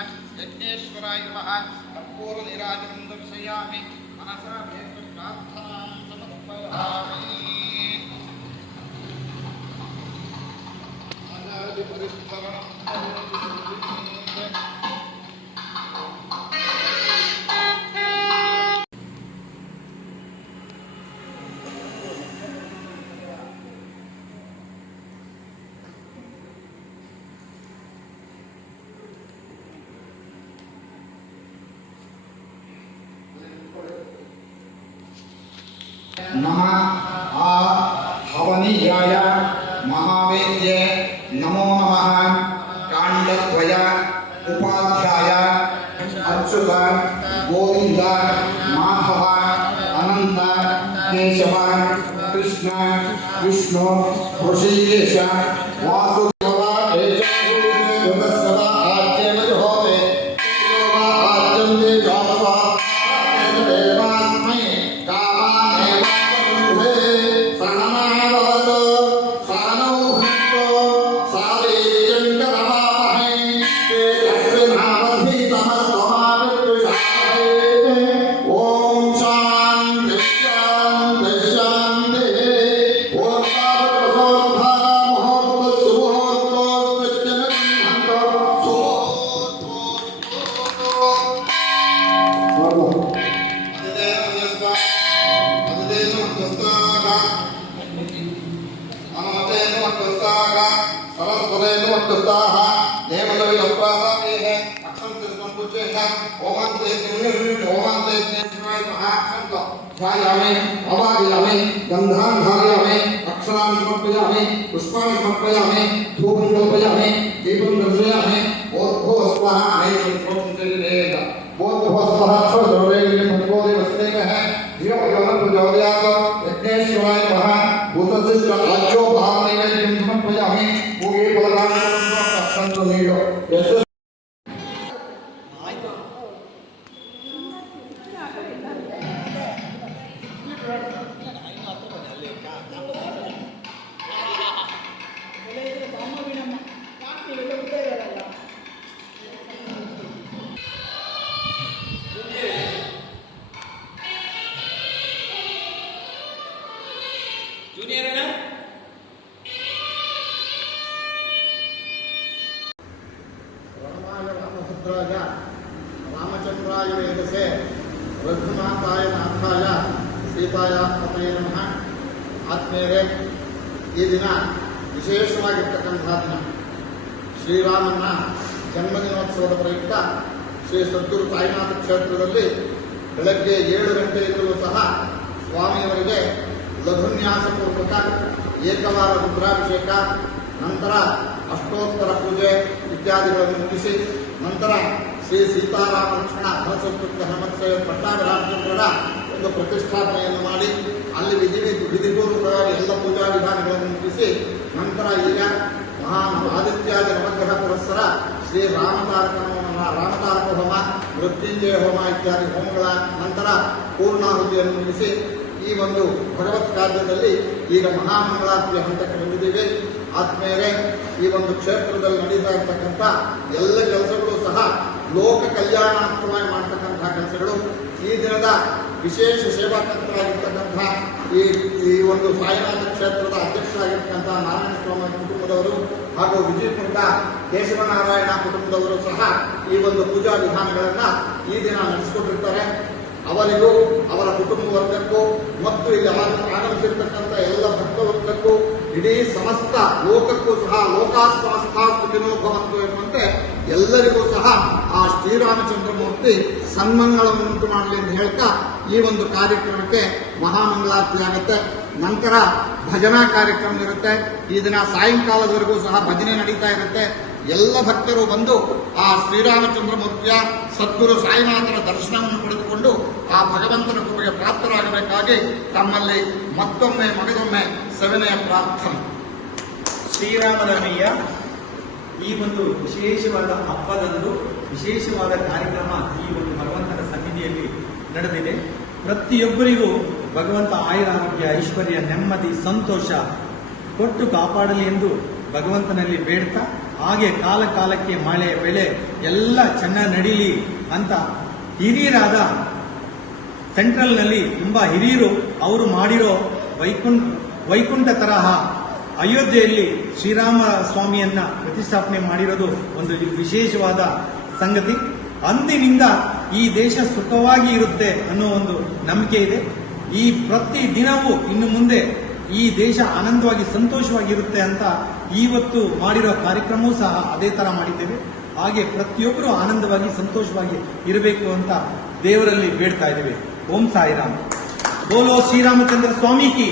यज्ञेश्वराय नमः कर्पूर नीराजनं दर्शयामि मनसा प्रार्थनां समर्पयामि नमः आ हवनीयाय महावेद्ये नमो नमः कांडद्वय उपाध्याय अच्युत गोविंद माधव अनंत केशव कृष्ण विष्णु ऋषिकेश वासुदेव अवाहयामि गंधान् धारयामि अक्षरान् समर्पयामि पुष्पाणि समर्पयामि धूपं कल्पयामि दीपं दर्शयामि ओर्भो स्वाहा नैवेद्यं प्रचोदयेत् ओर्भो स्वाहा सर्वदेवैः भगवदेवस्तेनः धियो यो न प्रचोदयात् यज्ञेश्वराय नमः भूतस्य राज्यो भावनैवेद्यं समर्पयामि पूगे फलदानं सन्तु नीयो रामचंद्राय वेदसे रघुनाथाय नाथाय सीताय पतये नमः आत्मीयರೇ ಈ ದಿನ ವಿಶೇಷವಾಗಿರ್ತಕ್ಕಂತಹ ದಿನ ಶ್ರೀರಾಮನ ಜನ್ಮದಿನೋತ್ಸವದ ಪ್ರಯುಕ್ತ ಶ್ರೀ ಸದ್ಗುರು ಸಾಯಿನಾಥ ಕ್ಷೇತ್ರದಲ್ಲಿ ಬೆಳಗ್ಗೆ 7 ಗಂಟೆಯಿಂದಲೂ ಸಹ ಸ್ವಾಮಿಯವರಿಗೆ ಲಘುನ್ಯಾಸಪೂರ್ವಕ ಏಕವಾರ ರುದ್ರಾಭಿಷೇಕ ನಂತರ ಅಷ್ಟೋತ್ತರ ಪೂಜೆ ಇತ್ಯಾದಿಗಳನ್ನು ಮುಗಿಸಿ ನಂತರ ಶ್ರೀ ಸೀತಾರಾಮ ಲಕ್ಷ್ಮಣ ಧನಸಂಸ್ಕೃತ ಹನುಮತ್ಸವ ಪಟ್ಟಾಭಿರಾಮಚಂದ್ರರ ಒಂದು ಪ್ರತಿಷ್ಠಾಪನೆಯನ್ನು ಮಾಡಿ ಅಲ್ಲಿ ವಿಧಿಪೂರ್ವಕವಾಗಿ ಎಲ್ಲ ಪೂಜಾ ವಿಧಾನಗಳನ್ನು ಮುಗಿಸಿ ನಂತರ ಈಗ ಮಹಾನ್ ಆದಿತ್ಯಾದಿ ನವಗ್ರಹ ಪುರಸ್ಸರ ಶ್ರೀ ರಾಮತಾರಕ ಹೋಮ ಮೃತ್ಯುಂಜಯ ಹೋಮ ಇತ್ಯಾದಿ ಹೋಮಗಳ ನಂತರ ಪೂರ್ಣಾಹುತಿಯನ್ನು ಮುಗಿಸಿ ಈ ಒಂದು ಭಗವತ್ ಕಾರ್ಯದಲ್ಲಿ ಈಗ ಮಹಾಮಂಗಳಾರತಿಯ ಹಂತಕ್ಕೆ ಬಂದಿದ್ದೇವೆ. ಆತ್ಮೀಯರೇ, ಈ ಒಂದು ಕ್ಷೇತ್ರದಲ್ಲಿ ನಡೀತಾ ಇರತಕ್ಕಂಥ ಎಲ್ಲ ಕೆಲಸಗಳು ಸಹ ಲೋಕ ಕಲ್ಯಾಣಾರ್ಥವಾಗಿ ಮಾಡ್ತಕ್ಕಂತಹ ಕೆಲಸಗಳು. ಈ ದಿನದ ವಿಶೇಷ ಸೇವಾಕರ್ತರಾಗಿರ್ತಕ್ಕಂಥ ಈ ಒಂದು ಸಾಯಿನಾಥ ಕ್ಷೇತ್ರದ ಅಧ್ಯಕ್ಷರಾಗಿರ್ತಕ್ಕಂಥ ನಾರಾಯಣ ಸ್ವಾಮಿ ಕುಟುಂಬದವರು ಹಾಗೂ ವಿಜಯಪುರದ ಕೇಶವನಾರಾಯಣ ಕುಟುಂಬದವರು ಸಹ ಈ ಒಂದು ಪೂಜಾ ವಿಧಾನಗಳನ್ನು ಈ ದಿನ ನಡೆಸಿಕೊಂಡಿರ್ತಾರೆ. ಅವರಿಗೂ ಅವರ ಕುಟುಂಬ ವರ್ಗಕ್ಕೂ ಮತ್ತು ಇಲ್ಲಿ ಆಗಮಿಸಿರ್ತಕ್ಕಂಥ ಎಲ್ಲ ಭಕ್ತವರ್ಗಕ್ಕೂ ಇಡೀ ಸಮಸ್ತ ಲೋಕಕ್ಕೂ ಸಹ ಲೋಕಾಸ್ಮಸ್ತಾ ಸುಖಿನೋ ಭವಂತು ಎನ್ನುವಂತೆ ಎಲ್ಲರಿಗೂ ಸಹ ಆ ಶ್ರೀರಾಮಚಂದ್ರಮೂರ್ತಿ ಸನ್ಮಂಗಳವನ್ನುಂಟು ಮಾಡಲಿ ಎಂದು ಹೇಳ್ತಾ ಈ ಒಂದು ಕಾರ್ಯಕ್ರಮಕ್ಕೆ ಮಹಾಮಂಗಳಾರತಿ ಆಗುತ್ತೆ. ನಂತರ ಭಜನಾ ಕಾರ್ಯಕ್ರಮ ಇರುತ್ತೆ. ಈ ದಿನ ಸಾಯಂಕಾಲದವರೆಗೂ ಸಹ ಭಜನೆ ನಡೀತಾ ಇರುತ್ತೆ. ಎಲ್ಲ ಭಕ್ತರು ಬಂದು ಆ ಶ್ರೀರಾಮಚಂದ್ರಮೂರ್ತಿಯ ಸದ್ಗುರು ಸಾಯಿನಾಥನ ದರ್ಶನವನ್ನು ಪಡೆದುಕೊಂಡು ಆ ಭಗವಂತನ ಕೃಪೆಗೆ ಪ್ರಾಪ್ತರಾಗಬೇಕಾಗಿ ತಮ್ಮಲ್ಲಿ ಮತ್ತೊಮ್ಮೆ ಮಗದೊಮ್ಮೆ ಸವಿನಯ ಪ್ರಾರ್ಥನೆ. ಶ್ರೀರಾಮನವಮಿಯ ಈ ಒಂದು ವಿಶೇಷವಾದ ಹಬ್ಬದಂದು ವಿಶೇಷವಾದ ಕಾರ್ಯಕ್ರಮ ಈ ಒಂದು ಭಗವಂತನ ಸನ್ನಿಧಿಯಲ್ಲಿ ನಡೆದಿದೆ. ಪ್ರತಿಯೊಬ್ಬರಿಗೂ ಭಗವಂತ ಆಯುರಾರೋಗ್ಯ, ಐಶ್ವರ್ಯ, ನೆಮ್ಮದಿ, ಸಂತೋಷ ಕೊಟ್ಟು ಕಾಪಾಡಲಿ ಎಂದು ಭಗವಂತನಲ್ಲಿ ಬೇಡ್ತಾ ಹಾಗೆ ಕಾಲ ಕಾಲಕ್ಕೆ ಮಳೆ ಬೆಳೆ ಎಲ್ಲ ಚೆನ್ನಾಗಿ ನಡೀಲಿ ಅಂತ ಹಿರಿಯರಾದ ಸೆಂಟ್ರಲ್ನಲ್ಲಿ ತುಂಬಾ ಹಿರಿಯರು ಅವರು ಮಾಡಿರೋ ವೈಕುಂಠ ತರಹ ಅಯೋಧ್ಯೆಯಲ್ಲಿ ಶ್ರೀರಾಮ ಸ್ವಾಮಿಯನ್ನ ಪ್ರತಿಷ್ಠಾಪನೆ ಮಾಡಿರೋದು ಒಂದು ವಿಶೇಷವಾದ ಸಂಗತಿ. ಅಂದಿನಿಂದ ಈ ದೇಶ ಸುಖವಾಗಿ ಇರುತ್ತೆ ಅನ್ನೋ ಒಂದು ನಂಬಿಕೆ ಇದೆ. ಈ ಪ್ರತಿ ದಿನವೂ ಇನ್ನು ಮುಂದೆ ಈ ದೇಶ ಆನಂದವಾಗಿ ಸಂತೋಷವಾಗಿರುತ್ತೆ ಅಂತ ಇವತ್ತು ಮಾಡಿರೋ ಕಾರ್ಯಕ್ರಮವೂ ಸಹ ಅದೇ ತರ ಮಾಡಿದ್ದೇವೆ. ಹಾಗೆ ಪ್ರತಿಯೊಬ್ಬರು ಆನಂದವಾಗಿ ಸಂತೋಷವಾಗಿ ಇರಬೇಕು ಅಂತ ದೇವರಲ್ಲಿ ಬೇಡ್ತಾ ಇದ್ದೇವೆ. ಓಂ ಸಾಯಿರಾಮ್. ಬೋಲೋ ಶ್ರೀರಾಮಚಂದ್ರ ಸ್ವಾಮಿ ಕಿ.